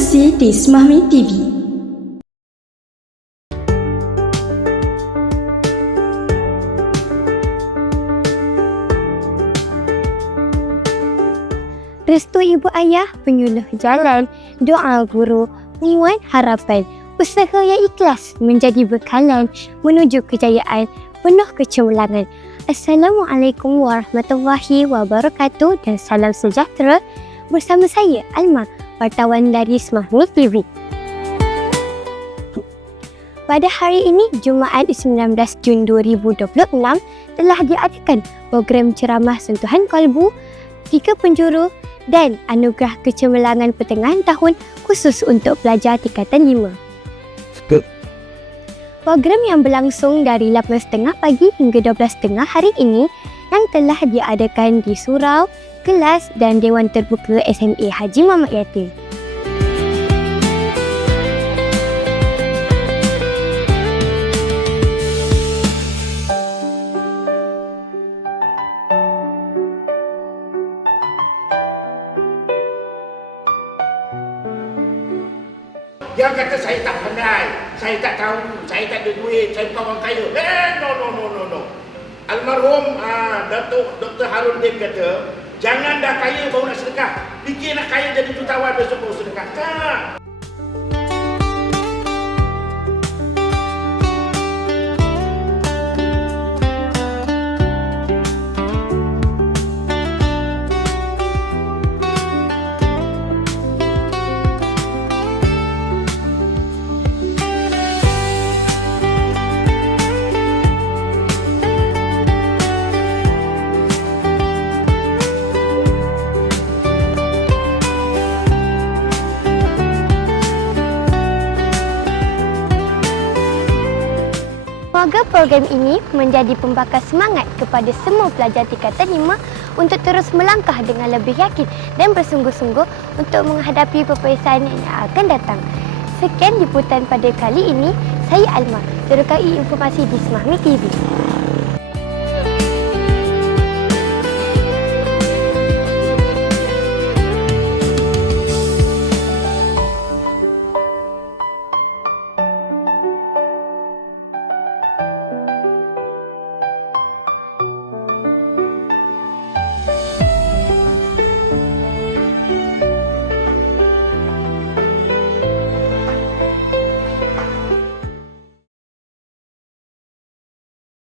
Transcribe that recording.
informasi di Semahmi TV. Restu ibu ayah, penyuluh jalan, doa guru, penguat harapan, usaha yang ikhlas menjadi bekalan menuju kejayaan penuh kecemerlangan. Assalamualaikum warahmatullahi wabarakatuh dan salam sejahtera bersama saya Alma, wartawan dari Semahmi TV. Pada hari ini, Jumaat 19 Jun 2026, telah diadakan program ceramah sentuhan kalbu, 3 penjuru dan anugerah kecemerlangan pertengahan tahun khusus untuk pelajar tingkatan 5. Program yang berlangsung dari 8.30 pagi hingga 12.30 hari ini yang telah diadakan di surau, kelas dan Dewan Terbuka SMA Haji Muhammad Yatim. Yang kata saya tak pandai, saya tak tahu, saya tak ada duit, saya bukan orang kaya. No. Almarhum Dr. Harun Din kata, jangan dah kaya baru nak sedekah. Fikir nak kaya jadi jutawan besok baru sedekah. Tak. Semoga program ini menjadi pembakar semangat kepada semua pelajar tingkatan 5 untuk terus melangkah dengan lebih yakin dan bersungguh-sungguh untuk menghadapi peperiksaan yang akan datang. Sekian liputan pada kali ini, saya Alma, terukai informasi di Semahmi TV.